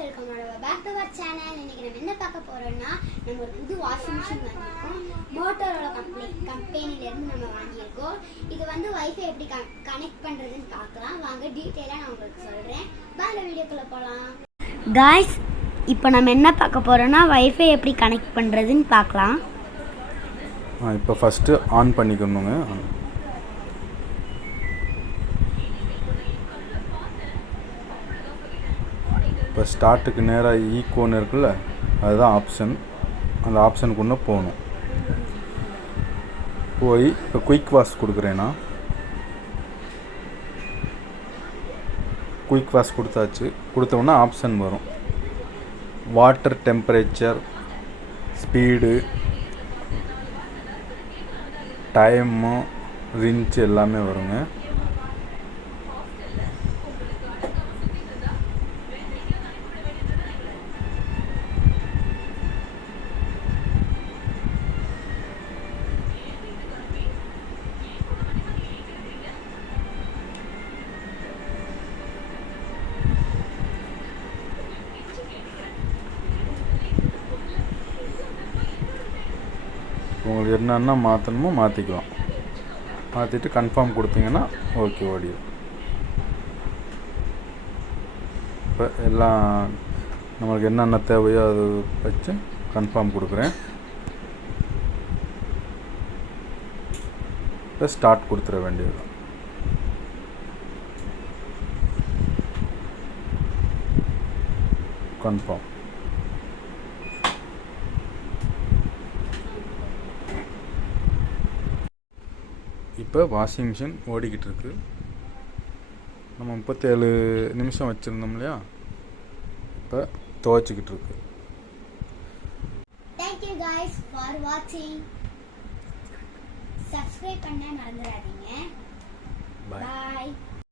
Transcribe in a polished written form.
Welcome back to our channel. இன்னைக்கு நம்ம என்ன பார்க்க போறோம்னா, நம்ம ஒரு புது வாஷிங் மிஷின் வாங்கியிருக்கோம். மோட்டோரோலா கம்பெனில இருந்து நம்ம வாங்கியிருக்கோம். இது வந்து வைஃபை எப்படி கனெக்ட் பண்றதுன்னு பார்க்கலாம். வாங்க டீடைலா நான் உங்களுக்கு சொல்றேன். வாங்க வீடியோக்குள்ள போலாம். गाइस, இப்போ நம்ம என்ன பார்க்க போறோம்னா வைஃபை எப்படி கனெக்ட் பண்றதுன்னு பார்க்கலாம். இப்போ ஃபர்ஸ்ட் ஆன் பண்ணிக்கணுங்க. இப்போ ஸ்டார்ட்டுக்கு நேராக ஈக்கோன்னு இருக்குல்ல, அதுதான் ஆப்ஷன். அந்த ஆப்ஷனுக்குள்ளே போகணும். போய் இப்போ குயிக் வாஷ் கொடுக்குறேன்னா குயிக் வாஷ் கொடுத்தாச்சு. கொடுத்தோன்னா ஆப்ஷன் வரும். வாட்டர் டெம்பரேச்சர், ஸ்பீடு, டைமு, ரின்ச் எல்லாமே வருங்க. உங்களுக்கு என்னென்ன மாற்றணுமோ மாற்றிக்கலாம். மாற்றிட்டு கன்ஃபார்ம் கொடுத்தீங்கன்னா ஓகே ஓடிடும். இப்போ எல்லாம் நம்மளுக்கு என்னென்ன தேவையோ அது வச்சு கன்ஃபார்ம் கொடுக்குறேன். இப்போ ஸ்டார்ட் கொடுத்துட வேண்டியது. கன்ஃபார்ம். இப்போ வாஷிங் மிஷின் ஓடிக்கிட்டு இருக்கு. நம்ம 37 நிமிஷம் வச்சுருந்தோம் இல்லையா, இப்போ துவைச்சிக்கிட்டு இருக்கு. Thank you guys for watching. Subscribe பண்ண மறந்துடாதீங்க. Bye. Bye.